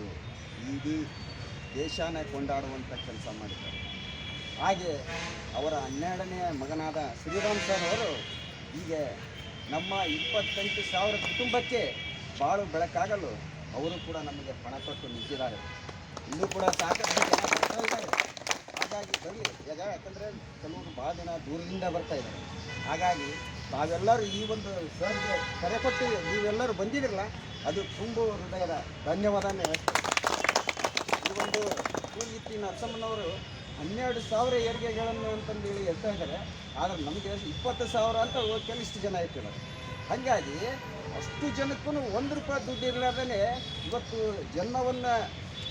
ಒಂದು ಇಡೀ ದೇಶನೇ ಕೊಂಡಾಡುವಂಥ ಕೆಲಸ ಮಾಡಿದ್ದಾರೆ. ಹಾಗೆ ಅವರ 12ನೇ ಮಗನಾದ ಶ್ರೀರಾಮ್ ಸರ್ ಅವರು ಈಗ ನಮ್ಮ 28,000 ಕುಟುಂಬಕ್ಕೆ ಬಾಳು ಬೆಳಕಾಗಲು ಅವರು ಕೂಡ ನಮಗೆ ಪಣ ಕೊಟ್ಟು ನಿಂತಿದ್ದಾರೆ. ಇನ್ನೂ ಕೂಡ ಸಾಕಷ್ಟು ಜನ ಬರ್ತಾ ಇದ್ದಾರೆ. ಹಾಗಾಗಿ ಬರೀ ಈಗ ಯಾಕಂದರೆ ಕೆಲವರು ಭಾಳ ದಿನ ದೂರದಿಂದ ಬರ್ತಾ ಇದ್ದಾರೆ. ಹಾಗಾಗಿ ತಾವೆಲ್ಲರೂ ಈ ಒಂದು ಸರ್ಗೆ ಕರೆ ಕೊಟ್ಟು ನೀವೆಲ್ಲರೂ ಬಂದಿದ್ರಲ್ಲ, ಅದು ತುಂಬ ಹೃದಯದ ಧನ್ಯವಾದನೇ. ಈ ಒಂದು ಕೂಗಿತ್ತಿ ನರಸಮ್ಮನವರು 12,000 ಹೆರಿಗೆಗಳನ್ನು ಅಂತಂದೇಳಿ ಹೇಳ್ತಾ ಇದ್ದಾರೆ. ಆದರೆ ನಮಗೆ 20,000 ಅಂತ ಕೆಲವಿಷ್ಟು ಜನ ಇರ್ತಿದ್ದಾರೆ. ಹಾಗಾಗಿ ಅಷ್ಟು ಜನಕ್ಕೂ ₹1 ದುಡ್ಡು ಇರಲಾರ್ದೇ ಇವತ್ತು ಜನ್ಮವನ್ನು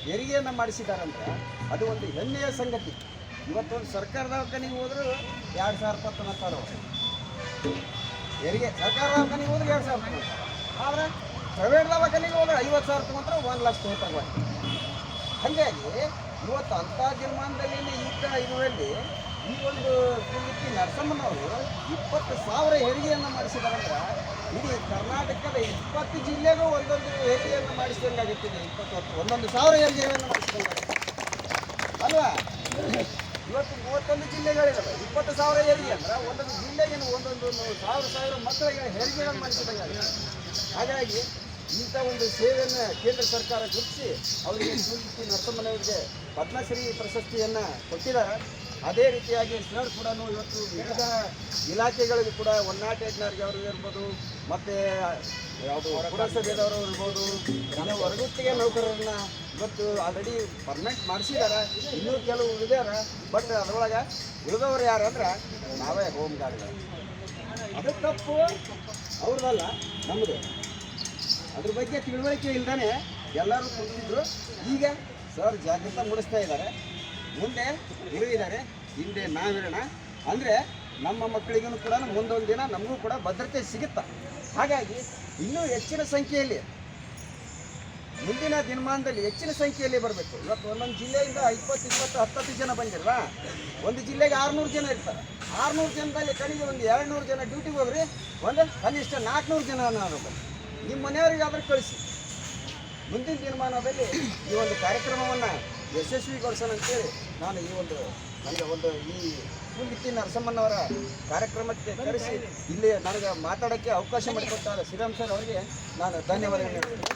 ಹೆರಿಗೆಯನ್ನು ಮಾಡಿಸಿದಾರಂದ್ರೆ ಅದು ಒಂದು ಹೆಮ್ಮೆಯ ಸಂಗತಿ. ಇವತ್ತೊಂದು ಸರ್ಕಾರ ದವಾಖಾನೆಗೆ ಹೋದರೂ 2,000 ರೂಪಾಯಿ ಹೆರಿಗೆ. ಸರ್ಕಾರ ದವಾಖಾನೆಗೆ ಹೋದ್ರೆ 2,000 ರೂಪಾಯಿ, ಆದರೆ ಪ್ರೈವೇಟ್ ದವಾಖಾನೆಗೆ ಹೋದ್ರೆ 50,000 ತಗೊಂಡ್ರೆ 1 ಲಕ್ಷ ತಗೋತಾರೆ. ಹಾಗಾಗಿ ಇವತ್ತು ಅಂಥ ದಿನಮಾನದಲ್ಲಿ ಈಗ ಇದರಲ್ಲಿ ಈ ಒಂದು ಕೂಗಿತ್ತಿ ನರಸಮ್ಮನವರು 20,000 ಹೆರಿಗೆಯನ್ನು ಮಾಡಿಸಿದಾರಂದ್ರೆ ಇಡೀ ಕರ್ನಾಟಕದ 20 ಜಿಲ್ಲೆಗೂ ಒಂದೊಂದು ಹೆರಿಗೆಯನ್ನು ಮಾಡಿಸಿದಂಗಾಗುತ್ತಿದೆ. 1,000 ಹೆರಿಗೆಯನ್ನು ಮಾಡಿಸಿದಂಗಾಗುತ್ತೆ ಅಲ್ವಾ? ಇವತ್ತು 31 ಜಿಲ್ಲೆಗಳಿದ್ದಾವೆ. 20,000 ಹೆರಿಗೆ ಅಂದ್ರೆ ಒಂದೊಂದು ಜಿಲ್ಲೆಗೆ ಒಂದೊಂದು 1,000 ಮಕ್ಕಳಿಗೆ ಹೆರಿಗೆಗಳನ್ನು ಮಾಡಿಸಿದಂಗಾಗುತ್ತೆ. ಹಾಗಾಗಿ ಇಂಥ ಒಂದು ಸೇವೆಯನ್ನು ಕೇಂದ್ರ ಸರ್ಕಾರ ಗುರುತಿಸಿ ಅವರಿಗೆ ಕೂಗಿತ್ತಿ ನರಸಮ್ಮನವರಿಗೆ ಪದ್ಮಶ್ರೀ ಪ್ರಶಸ್ತಿಯನ್ನು ಕೊಟ್ಟಿದ್ದಾರೆ. ಅದೇ ರೀತಿಯಾಗಿ ಸರ್ ಕೂಡ ಇವತ್ತು ವಿವಿಧ ಇಲಾಖೆಗಳಿಗೂ ಕೂಡ 108 ಅವರು ಇರ್ಬೋದು, ಮತ್ತು ಯಾವುದು ಪುರಸಭೆದವರು ಇರ್ಬೋದು, ಹೊರಗುತ್ತಿಗೆ ನೌಕರರನ್ನ ಇವತ್ತು ಆಲ್ರೆಡಿ ಪರ್ಮನೆಂಟ್ ಮಾಡಿಸಿದ್ದಾರೆ. ಇನ್ನೂ ಕೆಲವು ಉಳಿದಾರ. ಬಟ್ ಅದರೊಳಗೆ ಉಳಿದವರು ಯಾರು ಅಂದ್ರೆ ನಾವೇ ಹೋಮ್ ಗಾರ್ಡ್ಗಳು. ಅದು ತಪ್ಪು ಅವ್ರದ್ದಲ್ಲ, ನಮ್ಮದು. ಅದ್ರ ಬಗ್ಗೆ ತಿಳುವಳಿಕೆ ಇಲ್ದೇ ಎಲ್ಲರೂ ಕುಳಿತಿದ್ರು. ಈಗ ಸರ್ ಜಾಗೃತ ಮೂಡಿಸ್ತಾ ಇದ್ದಾರೆ. ಮುಂದೆ ಇದ್ದಾರೆ, ಹಿಂದೆ ನಾವಿರೋಣ ಅಂದರೆ ನಮ್ಮ ಮಕ್ಕಳಿಗೂ ಕೂಡ ಮುಂದೊಂದು ದಿನ ನಮಗೂ ಕೂಡ ಭದ್ರತೆ ಸಿಗುತ್ತಾ. ಹಾಗಾಗಿ ಇನ್ನೂ ಹೆಚ್ಚಿನ ಸಂಖ್ಯೆಯಲ್ಲಿ ಮುಂದಿನ ದಿನಮಾನದಲ್ಲಿ ಹೆಚ್ಚಿನ ಸಂಖ್ಯೆಯಲ್ಲಿ ಬರಬೇಕು. ಇವತ್ತು ಒಂದೊಂದು ಜಿಲ್ಲೆಯಿಂದ 20-10 ಜನ ಬಂದಿರಲ್ಲ, ಒಂದು ಜಿಲ್ಲೆಗೆ 600 ಜನ ಇರ್ತಾರೆ. 600 ಜನದಲ್ಲಿ ಕಡೆಗೆ ಒಂದು 200 ಜನ ಡ್ಯೂಟಿಗೆ ಹೋಗ್ರಿ, ಒಂದು ಕನಿಷ್ಠ 400 ಜನ ಅನ್ನೋದು ನಿಮ್ಮ ಮನೆಯವರಿಗಾದ್ರೂ ಕಳಿಸಿ. ಮುಂದಿನ ದಿನಮಾನದಲ್ಲಿ ಈ ಒಂದು ಕಾರ್ಯಕ್ರಮವನ್ನು ಯಶಸ್ವಿಗೊಳಿಸೋಣ ಅಂತೇಳಿ ನಾನು ಈ ಒಂದು ಈ ಕೂಗಿತ್ತಿ ನರಸಮ್ಮನವರ ಕಾರ್ಯಕ್ರಮಕ್ಕೆ ಕರೆಸಿ ಇಲ್ಲಿ ನನಗೆ ಮಾತಾಡೋಕ್ಕೆ ಅವಕಾಶ ಮಾಡಿಕೊಟ್ಟ ಶ್ರೀರಾಮ್ ಸರ್ ಅವರಿಗೆ ನಾನು ಧನ್ಯವಾದಗಳು ಹೇಳ್ತೀನಿ.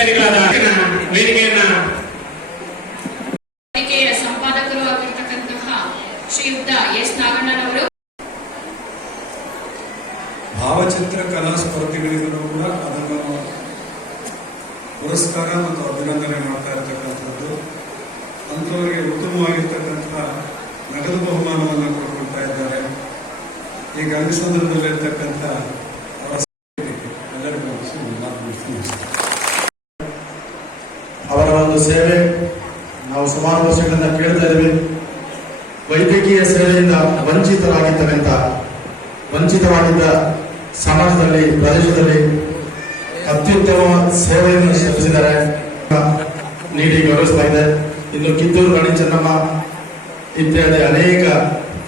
ಅಧಿಕಾರಿಗಳಾದ ವೇದಿಕೆಯನ್ನ ಸಂಪಾದಕರು ಆಗಿರ್ತಕ್ಕಂತಹ ಶ್ರೀಯುಕ್ತ ಎಸ್ ನಾಗಣ್ಣನವರು ಭಾವಚಿತ್ರ ಕಲಾ ಸ್ಪರ್ಧೆಗಳಿಗೂ ಕೂಡ ಅದನ್ನು ಪುರಸ್ಕಾರ ಮತ್ತು ಅಭಿನಂದನೆ ಮಾಡ್ತಾ ಇರತಕ್ಕಂಥದ್ದು, ಅಂಥವರಿಗೆ ಉತ್ತಮವಾಗಿರ್ತಕ್ಕಂಥ ನಗದು ಬಹುಮಾನವನ್ನು ಕೊಡ್ಕೊಳ್ತಾ ಇದ್ದಾರೆ. ಈ ಗಂಗಸಂದ್ರದಲ್ಲಿರ್ತಕ್ಕಂಥ ಎಲ್ಲರಿಗೂ ಅವರ ಒಂದು ಸೇವೆ ನಾವು ಸುಮಾರು ವರ್ಷಗಳಿಂದ ಕೇಳ್ತಾ ಇದ್ದೀವಿ. ವೈದ್ಯಕೀಯ ಸೇವೆಯಿಂದ ವಂಚಿತವಾಗಿದ್ದ ಸಮಾಜದಲ್ಲಿ, ಪ್ರದೇಶದಲ್ಲಿ ಅತ್ಯುತ್ತಮ ಸೇವೆಯನ್ನು ಶ್ರಮಿಸಿದ್ದಾರೆ, ನೀಡಿ ಗೌರವಿಸ್ತಾ ಇದೆ. ಇನ್ನು ಕಿತ್ತೂರು ರಾಣಿ ಚೆನ್ನಮ್ಮ ಇತ್ಯಾದಿ ಅನೇಕ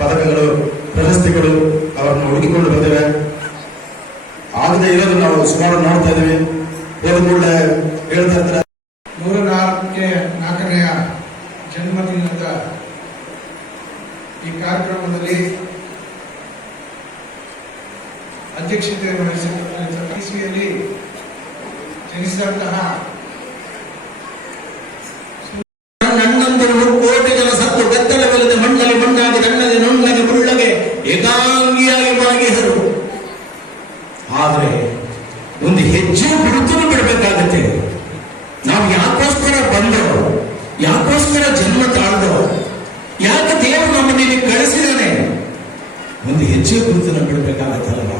ಪದಕಗಳು, ಪ್ರಶಸ್ತಿಗಳು ಅವರನ್ನು ಹುಡುಕಿಕೊಂಡು ಬಂದಿವೆ. ಆಗದೆ ಇರೋದು ನಾವು ಸುಮಾರು ನೋಡ್ತಾ ಇದ್ದೀವಿ. ಹೋದ ಕೂಡಲೇ ಹೇಳ್ತಾ ಇದ್ದಾರೆ 104ನೇ ಜನ್ಮದಿನದ ಈ ಕಾರ್ಯಕ್ರಮದಲ್ಲಿ ಅಧ್ಯಕ್ಷತೆ ವಹಿಸಿಯಲ್ಲಿ ಜನಿಸಿದಂತಹ ನನ್ನಂದರು ಕೋಟಿ ಜನ ಸತ್ತು ಗದ್ದಲವಿಲ್ಲದೆ ಮಣ್ಣಲ್ಲಿ ಮಣ್ಣಾಗಿ ತಣ್ಣಗೆ ನುಣ್ಣಗೆ ಮುಳ್ಳಗೆ ಏಕಾಂಗಿಯಾಗಿ ಬಾಗಿದರು. ಆದರೆ ಒಂದು ಹೆಜ್ಜೆ ಬಿಡುತ್ತಲೂ ಬಿಡಬೇಕಾಗತ್ತೆ. ನಾವು ಯಾಕೋಸ್ಕರ ಬಂದೋ, ಯಾಕೋಸ್ಕರ ಜನ್ಮ ತಾಳ್ದೋ, ಯಾಕೆ ದೇವರು ನಮ್ಮನ್ನು ಇಲ್ಲಿ ಕಳಿಸಿದಾನೆ, ಒಂದು ಹೆಜ್ಜೆ ಗುರುತನ್ನು ಬಿಡಬೇಕಾಗತ್ತಲ್ವ.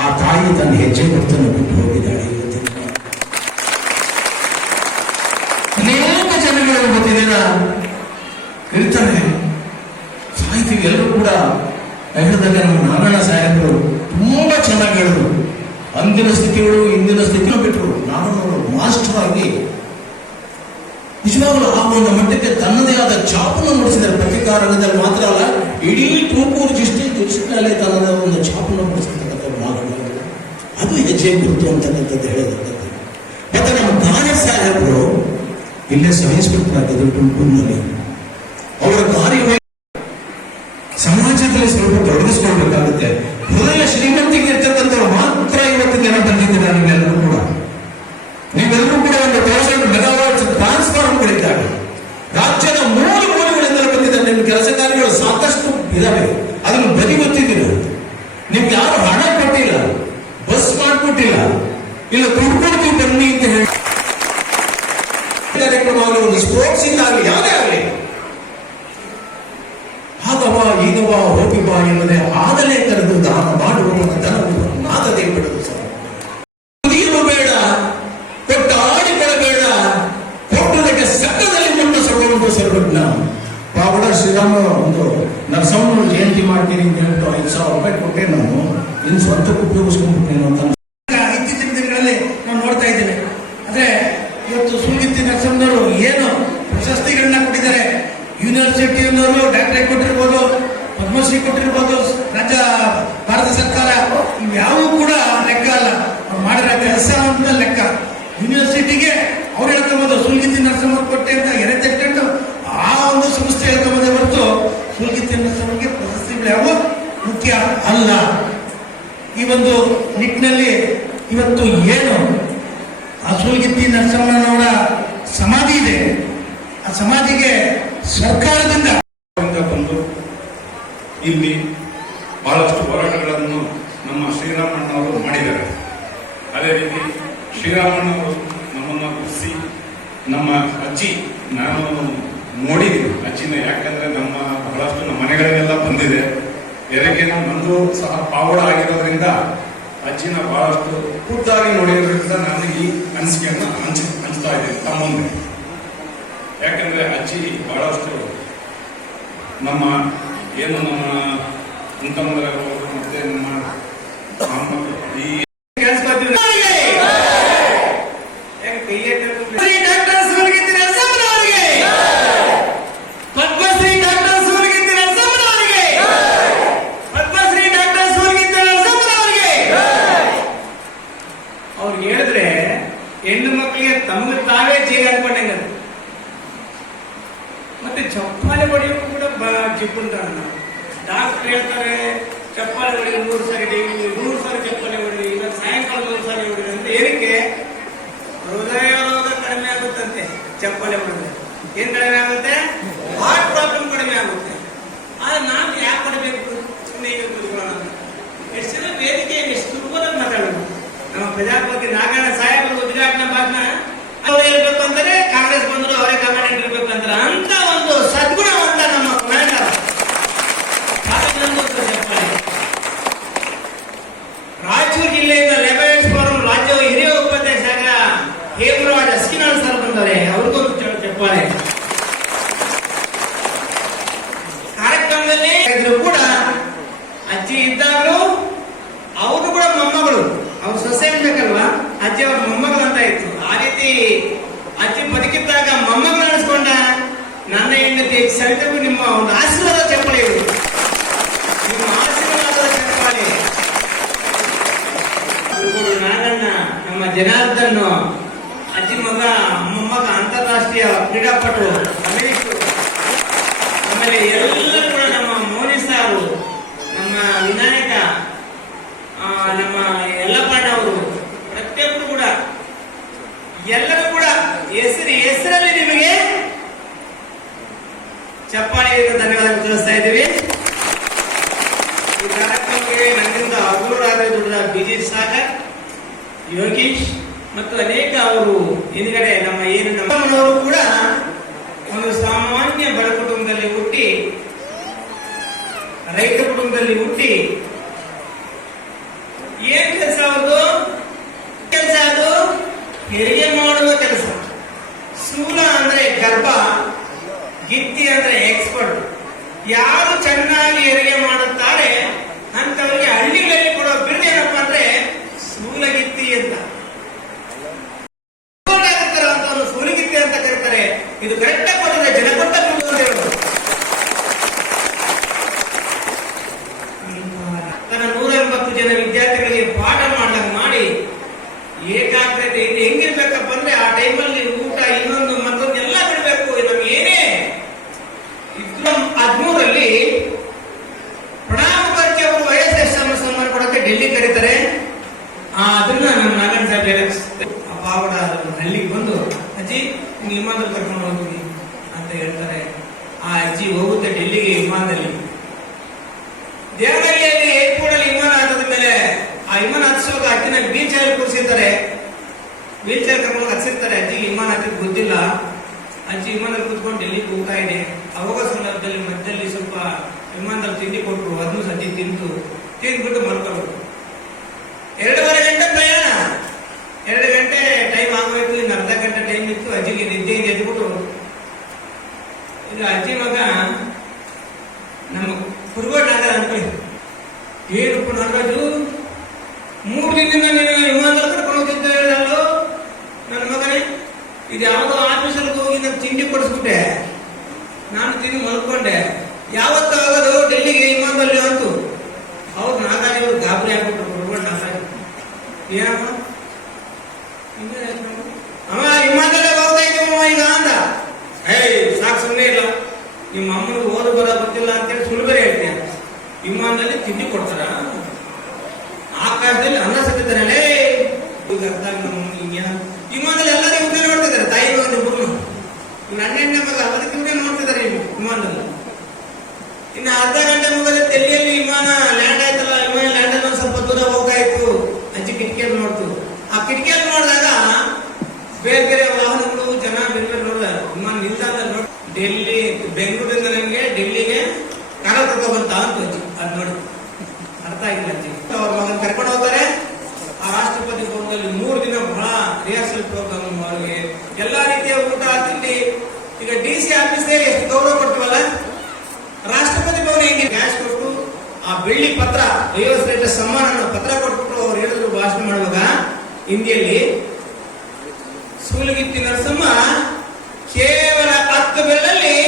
ಆ ತಾಯಿ ತನ್ನ ಹೆಜ್ಜೆ ಗುರುತನ್ನು ಬಿಟ್ಟು ಹೋಗಿದ್ದಾಳೆ. ಅನೇಕ ಜನಗಳು ಗೊತ್ತಿದ್ದೀರ ಇರ್ತಾರೆ, ಸಾಹಿತ್ಯ ಎಲ್ಲರೂ ಕೂಡ ಹೇಳಿದಾಗ ನಮ್ಮ ನಾರಾಯಣ ಸಾಹೇಬರು ತುಂಬಾ ಚೆನ್ನಾಗಿ ಹೇಳಿದ್ರು. ಅಂದಿನ ಸ್ಥಿತಿಗಳು ಇಂದಿನ ಸ್ಥಿತಿ ಬಿಟ್ಟರು. ನಾರಾಯಣವರು ಮಾಸ್ಟರ್ ಆಗಿ ನಿಜವಾಗಲೂ ಆ ಒಂದು ಮಟ್ಟಕ್ಕೆ ತನ್ನದೇ ಆದ ಛಾಪನ್ನು ಮೂಡಿಸಿದ್ದಾರೆ. ಪತ್ರಿಕಾ ರಂಗದಲ್ಲಿ ಮಾತ್ರ ಅಲ್ಲ, ಇಡೀ ತುಮಕೂರು ಡಿಸ್ಟ್ರಿಕ್ಟ್ನಲ್ಲಿ ತನ್ನದೇ ಒಂದು ಛಾಪನ್ನು ಮೂಡಿಸಿರ್ತಕ್ಕಂಥ ನಾರಾಯಣವರು. ಅದು ಹೆಜ್ಜೆ ಗುರುತು ಅಂತಕ್ಕಂಥದ್ದು ಹೇಳಿರ್ತಕ್ಕಂಥದ್ದು. ಮತ್ತೆ ನಮ್ಮ ಗಾನೆ ಸಾಹೇಬರು ಇಲ್ಲೇ ಸಬ್ ಇನ್ಸ್ಪೆಕ್ಟರ್ ಆಗಿದ್ರು ತುಮಕೂರಿನಲ್ಲಿ. ಅವರ ಕಾರ್ಯ ಸಮಾಜದಲ್ಲಿ ಸ್ವಲ್ಪ ತೊಡಗಿಸ್ಕೊಳ್ಬೇಕಾಗುತ್ತೆ. ಹೃದಯ ಶ್ರೀಮಂತಿಗೆ ಇರ್ತಕ್ಕಂಥವ್ರು ಮಾತ್ರ ಇವತ್ತಿನ ದಿನ ಬಂದಿದ್ದೀರಾ. ನೀವೆಲ್ಲರೂ ಕೂಡ ಒಂದು 1000 ಮೆಗಾವಾಟ್ ಟ್ರಾನ್ಸ್ಫಾರ್ಮರ್ಗಳಿದ್ದಾವೆ. ರಾಜ್ಯದ ಮೂಲೆಗಳಿಂದ ಬಂದಿದ್ದಾರೆ. ನಿಮ್ಮ ಕೆಲಸ ಕಾರ್ಯಗಳು ಸಾಕಷ್ಟು ಇದಾವೆ, ಅದನ್ನು ಬದಿ ಗೊತ್ತಿದ್ದೀರ. ನಿಮ್ಗೆ ಯಾರು ಹಣ ಕೊಟ್ಟಿಲ್ಲ, ಬಸ್ ಮಾಡಿಕೊಟ್ಟಿಲ್ಲ, ಇಲ್ಲ ದುಡ್ಡು ಕೊಡ್ತೀವಿ ಬನ್ನಿ ಅಂತ ಹೇಳಿ ಕಾರ್ಯಕ್ರಮ ಆಗಲಿ, ಒಂದು ಸ್ಪೋರ್ಟ್ಸ್ ಇಂದ ಆಗಲಿ, ಯಾವುದೇ ಆಗಲಿ, ಆಗವಾ ಈಗವಾ ಹೋಗಿ ಬಾ ಎನ್ನದೆ ಆಗಲೇ ಕರೆದು ದಾನ ಮಾಡುವ ಧನವು ನಾಗದೇ ಬಿಡದು. ಕುದಿಯಲು ಬೇಡ, ಕೊಟ್ಟ ಆಡಿಕೊಳ್ಳಬೇಡ, ಕೊಟ್ಟುದಕ್ಕೆ ಸಕ್ಕದಲ್ಲಿ ಮುಟ್ಟ ಸರ್ವೊಂದು ಸರ್ವಜ್ಞ. ಪಾವಡ ಶ್ರೀರಾಮ ಒಂದು ನರಸಮ್ಮನ ಜಯಂತಿ ಮಾಡ್ತೀನಿ ಅಂತ ಹೇಳ್ಬಿಟ್ಟು 5,000 ರೂಪಾಯಿ ಕೊಟ್ಟೆ, ನಾನು ಇನ್ನು ಸ್ವಂತಕ್ಕೆ ಉಪಯೋಗಿಸ್ಕೊಂಡ್ಬಿಟ್ಟೇನು ಅಂತ ಇತ್ತೀಚಿನ ದಿನಗಳಲ್ಲಿ ನಾವು ನೋಡ್ತಾ ಇದ್ದೇವೆ. ಆದ್ರೆ ಇವತ್ತು ಸೂಲ್ಗಿತ್ತಿ ನರಸಮ್ಮನವರು ಏನು ಪ್ರಶಸ್ತಿಗಳನ್ನ ಕೊಟ್ಟಿದ್ದಾರೆ. ಯೂನಿವರ್ಸಿಟಿಯವರು ಡಾಕ್ಟರೇಟ್ ಕೊಟ್ಟಿರ್ಬೋದು, ಪದ್ಮಶ್ರೀ ಕೊಟ್ಟಿರ್ಬೋದು, ರಾಜ್ಯ ಭಾರತ ಸರ್ಕಾರ, ಇವ್ಯಾವೂ ಕೂಡ ಲೆಕ್ಕ ಅಲ್ಲ. ಅವ್ರು ಮಾಡಿರೋ ಕೆಲಸ ಅಂತ ಲೆಕ್ಕ. ಯೂನಿವರ್ಸಿಟಿಗೆ ಅವ್ರು ಹೇಳ್ಕೊಂಬೋದು ಸೂಲ್ಗಿತ್ತಿ ನರಸಮ್ಮ ಕೊಟ್ಟೆ ಅಂತ ಎರೆತೆಟ್ಕೊಂಡು ಆ ಒಂದು ಸಂಸ್ಥೆ ಹೇಳ್ಕೊಂಬೋದೇ ಹೊರತು ಸೂಲ್ಗಿತ್ತಿ ನರಸಮ್ಮಗೆ ಪ್ರಶಸ್ತಿಗಳು ಯಾವ ಮುಖ್ಯ ಅಲ್ಲ. ಈ ಒಂದು ನಿಟ್ಟಿನಲ್ಲಿ ಇವತ್ತು ಏನು ಆ ಸೂಲ್ಗಿತ್ತಿ ನರಸಮ್ಮನವರ ಸಮಾಧಿ ಇದೆ, ಆ ಸಮಾಧಿಗೆ ಸರ್ಕಾರದಿಂದ ಬಂದು ಇಲ್ಲಿ ಬಹಳಷ್ಟು ಹೋರಾಟಗಳನ್ನು ನಮ್ಮ ಶ್ರೀರಾಮಣ್ಣವರು ಮಾಡಿದ್ದಾರೆ. ಅದೇ ರೀತಿ ಶ್ರೀರಾಮಣ್ಣವರು ನಮ್ಮನ್ನು ಗುರುತಿಸಿ, ನಮ್ಮ ಅಜ್ಜಿ, ನಾನು ನೋಡಿದ್ದೀನಿ ಅಜ್ಜಿನ, ಯಾಕಂದ್ರೆ ಬಹಳಷ್ಟು ನಮ್ಮ ಮನೆಗಳಿಗೆಲ್ಲ ಬಂದಿದೆ. ಎರಗೇನು ನಂದು ಸಹ ಪಾವಡ ಆಗಿರೋದ್ರಿಂದ ಅಜ್ಜಿನ ಬಹಳಷ್ಟು ಖುದ್ದಾಗಿ ನೋಡಿರೋದ್ರಿಂದ ನಾನು ಈ ಅನಿಸಿಕೆಯನ್ನು ಹಂಚ್ತಾ ಇದ್ದೀನಿ ತಮ್ಮ ಮುಂದೆ. ಯಾಕಂದ್ರೆ ಅಜ್ಜಿ ಬಹಳಷ್ಟು ನಮ್ಮ ಮತ್ತೆ ನಮ್ಮ ಈ ಅವ್ರಿಗೆ ಹೇಳಿದ್ರೆ ಹೆಣ್ಣು ಮಕ್ಕಳಿಗೆ ತಮಗೆ ತಾವೇ ಜೀವ ಅನ್ಕೊಂಡಂಗ. ಮತ್ತೆ ಚಪ್ಪಾಳೆ ಹೊಡೆಯೋದು ಕೂಡ ಜಿಪ್ಪುಂಟಾರಲ್ಲ. ಡಾಕ್ಟರ್ ಹೇಳ್ತಾರೆ ಚಪ್ಪಾಳೆ ಹೊಡೆದು 100 ಸಾರಿ ಡೈಲಿ 100 ಸಾರಿ ಚಪ್ಪಾಳೆ ಹೊಡೆದು, ಇಲ್ಲ ಸಾಯಂಕಾಲ 100 ಸಾರಿ ಹೊಡೆದು ಅಂತ. ಏನಕ್ಕೆ? ಹೃದಯ ಚಪ್ಪಾಳೆ ಮಾಡಿದ್ರೆ ಏನ್ ಕಡಿಮೆ ಆಗುತ್ತೆ? ಹಾರ್ಟ್ ಪ್ರಾಬ್ಲಮ್ ಕಡಿಮೆ ಆಗುತ್ತೆ. ಆದ್ರೆ ನಾವು ಯಾಕೆ ಕೊಡಬೇಕು? ಸುಮ್ಮನೆ ಈಗ ಕೂತ್ಕೊಳ್ಳೋಣ. ಎಷ್ಟು ಜನ ವೇದಿಕೆ ಎಷ್ಟು ದುರ್ಬಲ ಮಾತಾಡೋದು. ನಮ್ಮ ಪ್ರಜಾಪತಿ ನಾಗಣ್ಣ ಸಾಹೇಬರು ಉದ್ಘಾಟನಾ ಭಾಷಣ ಅವ್ರು ಹೇಳ್ಬೇಕು ಅಂತಾರೆ, ಕಾಂಗ್ರೆಸ್ ಬಂದ್ರು ಅವರೇ ಕಮಾಂಡ್ ಇರ್ಬೇಕು ಅಂತಾರೆ. ಅಂತ ಒಂದು ಸದ್ಗುಣವಂತ ನಮ್ಮ ಕಮಾಂಡರ್ ರಾಯಚೂರು ಜಿಲ್ಲೆಯಿಂದ ಲೆಬರೆನ್ಸ್ ಫೋರಂ ರಾಜ್ಯ ಹಿರಿಯ ಉಪಾಧ್ಯಕ್ಷರಾಗ ಹೇಮರಾಜ್ ಅಸ್ಕಿನಾಳ್ ಸರ್ ಬಂದವರೆ, ಅವ್ರಿಗೊಂದು ಚಪ್ಪಾಳೆ. ಕಾರ್ಯಕ್ರಮದಲ್ಲಿ ಕೂಡ ಅಜ್ಜಿ ಇದ್ದಾಗಲೂ ಅವರು ಕೂಡ ಮೊಮ್ಮಗಳು, ಅವ್ರ ಸೊಸೆ ಅನ್ಬೇಕಲ್ವಾ, ಅಜ್ಜಿ ಅವ್ರ ಮೊಮ್ಮಗಳು ಅಂತ ಇತ್ತು. ಆ ರೀತಿ ಅಜ್ಜಿ ಬದುಕಿದ್ದಾಗ ಮೊಮ್ಮಗಳು ಅನಿಸ್ಕೊಂಡ ನನ್ನ ಹೆಂಡತಿ ಸವಿತಗೂ ನಿಮ್ಮ ಒಂದು ಆಶೀರ್ವಾದ ಚಪ್ಪಾಳೆ ಇವರು, ನಿಮ್ಮ ಆಶೀರ್ವಾದದ ಚಪ್ಪಾಳೆ. ನಾಗಣ್ಣ, ನಮ್ಮ ಜನಾರ್ದನ್, ಅಜ್ಜಿ ಮಗ ಮೊಮ್ಮಗ ಅಂತಾರಾಷ್ಟ್ರೀಯ ಕ್ರೀಡಾಪಟು ರಮೇಶ್, ಆಮೇಲೆ ಎಲ್ಲರೂ ಕೂಡ ನಮ್ಮ ಮೋನಿ ಸಾರು, ನಮ್ಮ ವಿನಾಯಕ, ನಮ್ಮ ಯಲ್ಲಪ್ಪಣ್ಣ ಅವರು, ಪ್ರತಿಯೊಬ್ಬರು ಕೂಡ ಎಲ್ಲರೂ ಕೂಡ ಹೆಸರಲ್ಲಿ ನಿಮಗೆ ಚಪ್ಪಾಳೆಯಿಂದ ಧನ್ಯವಾದ ತಿಳಿಸ್ತಾ ಇದ್ದೀವಿ. ಈ ಕಾರ್ಯಕ್ರಮಕ್ಕೆ ನನ್ನಿಂದ ಅಗೂಢ ಬಿಜಿ ಸಾಗರ್, ಯೋಗೀಶ್ ಮತ್ತು ಅನೇಕ ಅವರು ಹಿಂದ್ಗಡೆ ನಮ್ಮ ಏನು ನಮ್ಮವರು ಕೂಡ ಒಂದು ಸಾಮಾನ್ಯ ಬಡ ಕುಟುಂಬದಲ್ಲಿ ಹುಟ್ಟಿ, ರೈತ ಕುಟುಂಬದಲ್ಲಿ ಹುಟ್ಟಿ ಏನ್ ಕೆಲಸ ಅವ್ರದ್ದು? ಕೆಲಸ ಅದು ಹೆರಿಗೆ ಮಾಡುವ ಕೆಲಸ. ಸ್ಥೂಲ ಅಂದ್ರೆ ಗರ್ಭ, ಗಿತ್ತಿ ಅಂದ್ರೆ ಎಕ್ಸ್ಪರ್ಟ್. ಯಾರು ಚೆನ್ನಾಗಿ ಹೆರಿಗೆ ಮಾಡುತ್ತಾರೆ ಅಂತವರಿಗೆ ಹಳ್ಳಿಗಳಲ್ಲಿ ಕೊಡೋ ಬಿರುದು ಏನಪ್ಪ ಅಂದ್ರೆ ಸೂಲಗಿತ್ತಿ ಅಂತ. ಅಂತವ್ರು ಸೂಲಗಿತ್ತಿ ಅಂತ ಕರೀತಾರೆ. ಇದು ಕರೆಕ್ಟ್ ಆಗಿ ಕೊಟ್ಟಿದ್ರೆ ಜನ ಕೊಟ್ಟ ಬಿಡುದು ಅಂತ ಹೇಳೋದು. ತನ್ನ 180 ಜನ ವಿದ್ಯಾರ್ಥಿಗಳಿಗೆ ಪಾಠ ಮಾಡ್ದಂಗೆ ಮಾಡಿ ಏಕಾಗ್ರತೆ ಇದು ಹೆಂಗಿರ್ಬೇಕಪ್ಪ ಅಂದ್ರೆ ಆ ಟೈಮಲ್ಲಿ ಊಟ ಇನ್ನೊಂದು ಮತ್ತೊಂದು ಎಲ್ಲ ಬಿಡ್ಬೇಕು. ನಮ್ಗೆ ಏನೇ ಇದ್ರು 13ರಲ್ಲಿ ಪ್ರಣಾಮ್ ಮುಖರ್ಜಿ ಅವರು ವಯಸ್ಸು ಸನ್ಮಾನ ಕೊಡಕ್ಕೆ ಡೆಲ್ಲಿ ಕರೀತಾರೆ. ಅದನ್ನ ನಮ್ಮ ನಾಗಣ್ಣ ಸಾಹೇಬ್ ಪಾವಡ ಹಳ್ಳಿಗೆ ಬಂದು, ಅಜ್ಜಿ ವಿಮಾನದಲ್ಲಿ ಕರ್ಕೊಂಡು ಹೋಗ್ತೀನಿ ಅಂತ ಹೇಳ್ತಾರೆ. ಆ ಅಜ್ಜಿ ಹೋಗುತ್ತೆ ಡೆಲ್ಲಿಗೆ ವಿಮಾನದಲ್ಲಿ. ದೇವನಹಳ್ಳಿಯಲ್ಲಿ ಏರ್ಪೋರ್ಟ್ ಅಲ್ಲಿ ವಿಮಾನ ಹತ್ತದ ಮೇಲೆ ಆ ವಿಮಾನ ಹತ್ತಿಸುವಾಗ ಅಜ್ಜಿನ ವೀಲ್ ಚೇರ್ ಕೂರಿಸಿರ್ತಾರೆ. ವೀಲ್ ಚೇರ್ ಕರ್ಕೊಂಡು ಹತ್ತಿರ್ತಾರೆ. ಅಜ್ಜಿಗೆ ವಿಮಾನ ಹತ್ತಿದ್ ಗೊತ್ತಿಲ್ಲ. ಅಜ್ಜಿ ವಿಮಾನದಲ್ಲಿ ಕೂತ್ಕೊಂಡು ಡೆಲ್ಲಿಗೆ ಹೋಗ್ತಾ ಇದೆ. ಅವಾಗ ಸಂದರ್ಭದಲ್ಲಿ ಮಧ್ಯದಲ್ಲಿ ಸ್ವಲ್ಪ ವಿಮಾನದಲ್ಲಿ ತಿಂಡಿ ಕೊಟ್ಟರು. ಅದನ್ನು ಸಜ್ಜಿ ತಿಂದ್ಬಿಟ್ಟು ಮಲ್ಕೊಂಡು 2.5 ಗಂಟೆ ಪ್ರಯಾಣ. 2 ಗಂಟೆ ಟೈಮ್ ಆಗೋಯ್ತು. ಇನ್ನು ಅರ್ಧ ಗಂಟೆ ಟೈಮ್ ಇತ್ತು. ಅಜ್ಜಿಗೆ ನಿದ್ದೆಯಿಂದ ಎದ್ಬಿಟ್ಟು, ಈಗ ಅಜ್ಜಿ ಮಗ ನಮ್ಮ ಕುರುಗೋಡ್ ನಾಗರ ಅನ್ಕೊಳ್ಳಿ, ಏನಪ್ಪ ನಾಗರಾಜು 3 ದಿನದಿಂದ ನೀನು ವಿಮಾನದಲ್ಲಿ ಕರ್ಕೊಂಡು ಹೋಗಿದ್ದೆ ಹೇಳಲು ನನ್ನ ಮಗನೇ, ಇದು ಯಾವುದೋ ಆಫೀಸಲ್ಲಿ ಹೋಗಿ ನಾನು ತಿಂಡಿ ಕೊಡಿಸ್ಬಿಟ್ಟೆ, ನಾನು ತಿಂದು ಮಲ್ಕೊಂಡೆ, ಯಾವತ್ತು ಆಗೋದು ಡೆಲ್ಲಿಗೆ ವಿಮಾನದಲ್ಲಿ ಅಂತು. ಹೌದು ನಾಗರಾಜ್ ಅವರು ಗಾಬರಿ ಆಗ್ಬಿಟ್ರು. ಕುರುಗೋಡ್ ನಾಗರಾಜ್, ಏನಮ್ಮ ಅಮ್ಮ ವಿಮಾನದಲ್ಲೇ ಹೋಗ್ತಾ ಇದ್ದೀವಮ್ಮ ಈಗ ಅಂದ. ಸಾಕು ಸುಮ್ಮನೆ ಇಲ್ಲ, ನಿಮ್ಮ ಅಮ್ಮನಿಗೆ ಓದು ಬರ ಗೊತ್ತಿಲ್ಲ ಅಂತೇಳಿ ಸುಳ್ಳು ಬೇರೆ ಹೇಳ್ತೀಯ. ವಿಮಾನದಲ್ಲಿ ತಿಂಡಿ ಕೊಡ್ತಾರ, ಆಕಾಶದಲ್ಲಿ ಅನ್ನ ಸತ್ತಿದ್ದಾರಲ್ಲೇ ಅರ್ಥ ವಿಮಾನದಲ್ಲಿ ಎಲ್ಲರಿಗೂ ಉದ್ಯೋಗ ನೋಡ್ತಿದ್ದಾರೆ. ತಾಯಿ ಇಬ್ಬರು ನನ್ನೆಣ್ಣೆ ಮಗ ಅದಕ್ಕೆ ಇವರೇ ನೋಡ್ತಿದ್ದಾರೆ ವಿಮಾನದಲ್ಲಿ. ಇನ್ನು ಅರ್ಧ ಗಂಟೆ ಮುಗಿದ ತೆಲ್ಲಿಯಲ್ಲಿ ವಿಮಾನ ಲ್ಯಾಂಡ್ ಆಯ್ತಲ್ಲ, ವಿಮಾನ ಲ್ಯಾಂಡ್ ಅಲ್ಲಿ ಸ್ವಲ್ಪ ದೂರ ಹೋಗ್ತಾ ಇತ್ತು. ಅಜ್ಜಿ ಕಿಟಕಿಯಲ್ಲಿ ನೋಡ್ತು. ಆ ಕಿಟಕಿಯಲ್ಲಿ ನೋಡಿದಾಗ ಬೇರೆ ಬೇರೆ ವಾಹನಗಳು, ಜನ ಬೇರೆ ಬೇರೆ ನೋಡಿದ ವಿಮಾನ ನಿಲ್ದಾಣದಲ್ಲಿ ನೋಡಿ. ಡೆಲ್ಲಿ ಬೆಂಗಳೂರಿಂದ ನನಗೆ ಡೆಲ್ಲಿಗೆ ಕಾರ ಬಂತ ಅಂತ ಅಜ್ಜಿ ಅದ್ ನೋಡಿ ಅರ್ಥ ಆಗಿಲ್ಲ. ಅಜ್ಜಿ ಅವ್ರ ಮಗನ ಕರ್ಕೊಂಡು ಹೋಗ್ತಾರೆ. ಆ ರಾಷ್ಟ್ರಪತಿ ಭವನದಲ್ಲಿ 3 ದಿನ ಬಹಳ ರಿಹರ್ಸಲ್ ಪ್ರೋಗ್ರಾಮ್, ಅವ್ರಿಗೆ ಎಲ್ಲಾ ರೀತಿಯ ಊಟ ತಿಂಡಿ. ಈಗ DC ಆಫೀಸ್ಗೆ ಎಷ್ಟು ಗೌರವ ಕೊಡ್ತೀವಲ್ಲ, ರಾಷ್ಟ್ರಪತಿ ಭವನ ಹೆಂಗೆ ಕ್ಯಾಶ್ ಕೊಟ್ಟು ಆ ಬೆಳ್ಳಿ ಪತ್ರ ವಯೋಶ್ರೇಷ್ಠ ಸಮ್ಮಾನ ಪತ್ರ ಕೊಟ್ಬಿಟ್ಟು ಅವ್ರು ಹೇಳಿದ್ರು ಭಾಷಣ ಮಾಡುವಾಗ ಹಿಂದಿಯಲ್ಲಿ, ಸೂಲಗಿತ್ತಿ ನರಸಮ್ಮ ಕೇವಲ 10 ಬೆರಳಲ್ಲಿ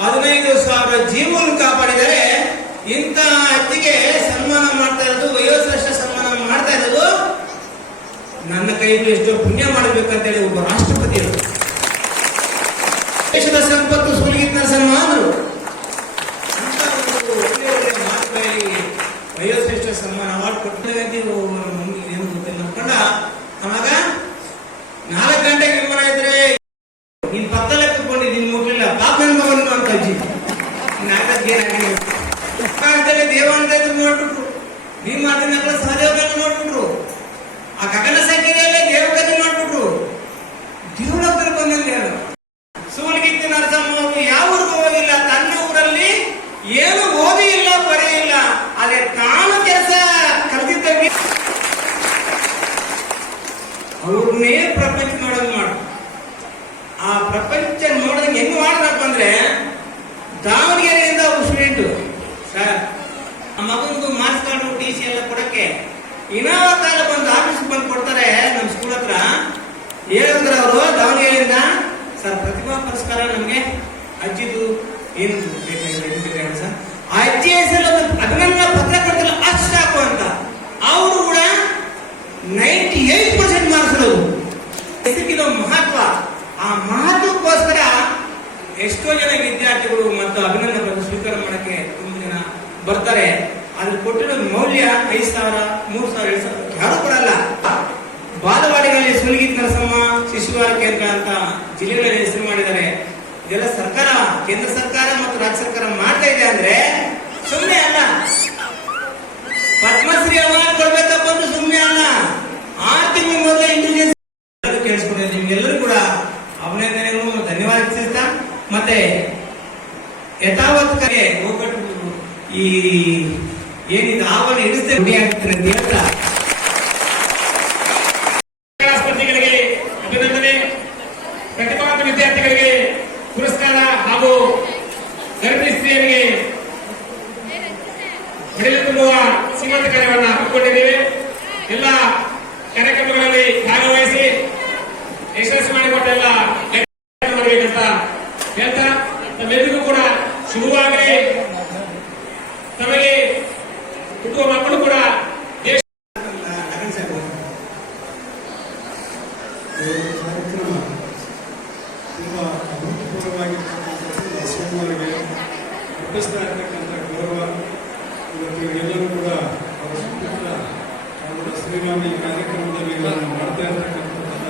15,000 ಜೀವವನ್ನು ಕಾಪಾಡಿದರೆ. ಇಂಥ ಅಜ್ಜಿಗೆ ಸನ್ಮಾನ ಮಾಡ್ತಾ ಇರೋದು, ವಯೋಶ್ರೇಷ್ಠ ಸನ್ಮಾನ ಮಾಡ್ತಾ ಇರೋದು, ನನ್ನ ಕೈಯಲ್ಲಿ ಎಷ್ಟೋ ಪುಣ್ಯ ಮಾಡಬೇಕಂತ ಹೇಳಿ ಒಬ್ಬ ರಾಷ್ಟ್ರಪತಿಯರು. ದೇಶದ ಸಂಪತ್ತು ಸೂಲಗಿತ್ತಿ ನರಸಮ್ಮ ಅಂದ್ರು. ಅಂತ ಒಂದು ಒಳ್ಳೆ ಮಾತುಗಳಲ್ಲಿ ವಯೋಶ್ರೇಷ್ಠ ಸನ್ಮಾನ ಅವಾರ್ಡ್ ಕೊಟ್ಟಿದ್ದಾರೆ. ಏನು ಗೊತ್ತಿಲ್ಲ ಅನ್ಕೊಂಡ. ಅವಾಗ 4 ಗಂಟೆಗೆ ವಿಮಾನ ಇದ್ರೆ ಹೇಳಿದ್ರ ಅವರು ದಾವಣಗೆರೆಯಿಂದ ಸರ್ ಪ್ರತಿಭಾ ಪುರಸ್ಕಾರ ನಮ್ಗೆ ಅಜ್ಜಿದು ಏನು ಬೇಕಾಗಿದೆ ಸರ್, ಆ ಅಜ್ಜಿ ಹೆಸರು ಅಭಿನಂದನಾ ಪತ್ರ ಕೊಡ್ತಿಲ್ಲ ಅಷ್ಟು ಹಾಕು ಅಂತ. ಅವರು ಕೂಡ 98% ಮಾರ್ಕ್ಸ್ ಇರೋದು. ಹೆಸರಿಗಿರೋ ಮಹತ್ವ, ಆ ಮಹತ್ವಕ್ಕೋಸ್ಕರ ಎಷ್ಟೋ ಜನ ವಿದ್ಯಾರ್ಥಿಗಳು ಮತ್ತು ಅಭಿನಂದನಾ ಪತ್ರ ಸ್ವೀಕಾರ ಮಾಡಕ್ಕೆ ತುಂಬಾ ಜನ ಬರ್ತಾರೆ. ಅದ್ರ ಕೊಟ್ಟಿರೋ ಮೌಲ್ಯ 5,000, 3,000, 2,000 ಯಾರು ಕೊಡಲ್ಲ. ಬಾಲವಾಡಿಗಳಲ್ಲಿ ಸುಲಿಗಿತ್ ನರಸಮ್ಮ ಶಿಶುವಾರ ಕೇಂದ್ರ ಅಂತ ಜಿಲ್ಲೆಗಳಲ್ಲಿ ಹೆಸರು ಮಾಡಿದ್ದಾರೆ. ಇದೆಲ್ಲ ಸರ್ಕಾರ, ಕೇಂದ್ರ ಸರ್ಕಾರ ಮತ್ತು ರಾಜ್ಯ ಸರ್ಕಾರ ಮಾಡ್ತಾ ಇದೆ ಅಂದ್ರೆ ಸುಮ್ಮನೆ ಅಲ್ಲ. ಪದ್ಮಶ್ರೀ ಅವಾರ್ಡ್ ಕೊಡ್ಬೇಕಪ್ಪ ಅಂದ್ರೆ ಸುಮ್ಮನೆ ಅಲ್ಲ. 6 ತಿಂಗಳ ಮೊದಲೇ ಇಂಟೆಲಿಜೆನ್ಸ್ ಕೇಳಿಸ್ಕೊಂಡಿದ್ದೀವಿ. ನಿಮ್ಗೆಲ್ಲರೂ ಕೂಡ ಅಭಿನಂದನೆಗಳು, ಧನ್ಯವಾದ ತಿಳಿಸ್ತಾ ಮತ್ತೆ ಯಥಾವತ್ ಕರೆ ಹೋಗ್ಬಿಟ್ಟು ಈ ಏನಿದೆ ಆವರಣ ಇಡಿಸ್ತೇ ರೂಢಿ ಆಗ್ತಾರೆ ಅಂತ ಹೇಳ್ತಾ ಸ್ಪರ್ಧಿಗಳಿಗೆ ಅಭಿನಂದನೆ, ಪ್ರತಿಭಾವಂತ ವಿದ್ಯಾರ್ಥಿಗಳಿಗೆ ಪುರಸ್ಕಾರ ಹಾಗೂ ಗರ್ಭಿಣಿ ಸ್ತ್ರೀಯರಿಗೆ ಮಡಿಲು ತುಂಬುವ ಸೀಮಂತ ಕಾರ್ಯವನ್ನು ಹಮ್ಮಿಕೊಂಡಿದ್ದೇವೆ. ಎಲ್ಲ ಕಾರ್ಯಕ್ರಮಗಳಲ್ಲಿ ಭಾಗವಹಿಸಿ ಯಶಸ್ವಿ ಮಾಡಿಕೊಟ್ಟ ಎಲ್ಲ ಮಾಡಬೇಕಂತ ಹೇಳ್ತಾ ತಮ್ಮೆಲ್ಲರಿಗೂ ಕೂಡ ಶುಭವಾಗಲಿ. ತಮಗೆ ಹುಟ್ಟುವ ಮಕ್ಕಳು ಕೂಡ ದೇಶ ಕಾರ್ಯಕ್ರಮ ತುಂಬ ಅಭೂತಪೂರ್ವವಾಗಿರ್ತಕ್ಕಂಥದ್ದು. ಸೋಮವಾರಿಗೆ ಅರ್ಪಿಸ್ತಾ ಇರ್ತಕ್ಕಂಥ ಗೌರವ ಇವತ್ತು ಎಲ್ಲರೂ ಕೂಡ ಅವರ ಸುತ್ತಮುತ್ತ ಅವರ ಶ್ರೀರಾಮ ಈ ಕಾರ್ಯಕ್ರಮದಲ್ಲಿ ಮಾಡ್ತಾ ಇರ್ತಕ್ಕಂಥದ್ದನ್ನ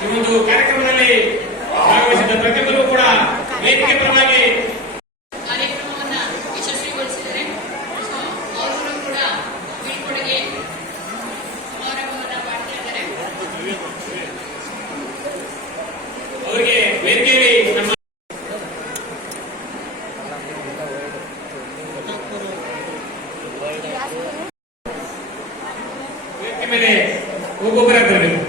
ಈ ಒಂದು ಕಾರ್ಯಕ್ರಮದಲ್ಲಿ ಭಾಗವಹಿಸಿದ ಪ್ರತಿಯೊಬ್ಬರು ಕೂಡ ವೇದಿಕೆ ಪರವಾಗಿ ಕಾರ್ಯಕ್ರಮವನ್ನ ಯಶಸ್ವಿಗೊಳಿಸಿದರೆ ಅವರು ಕೂಡ ಬೀಳ್ಕೊಡುಗೆ ಸಮಾರಂಭವನ್ನ ಮಾಡ್ತಾ ಇದ್ದಾರೆ. ಅವರಿಗೆ ವೇದಿಕೆಯಲ್ಲಿ ನಮ್ಮ ವೇದಿಕೆ ಮೇಲೆ ಒಬ್ಬೊಬ್ಬರೇ ಬರಬೇಕು.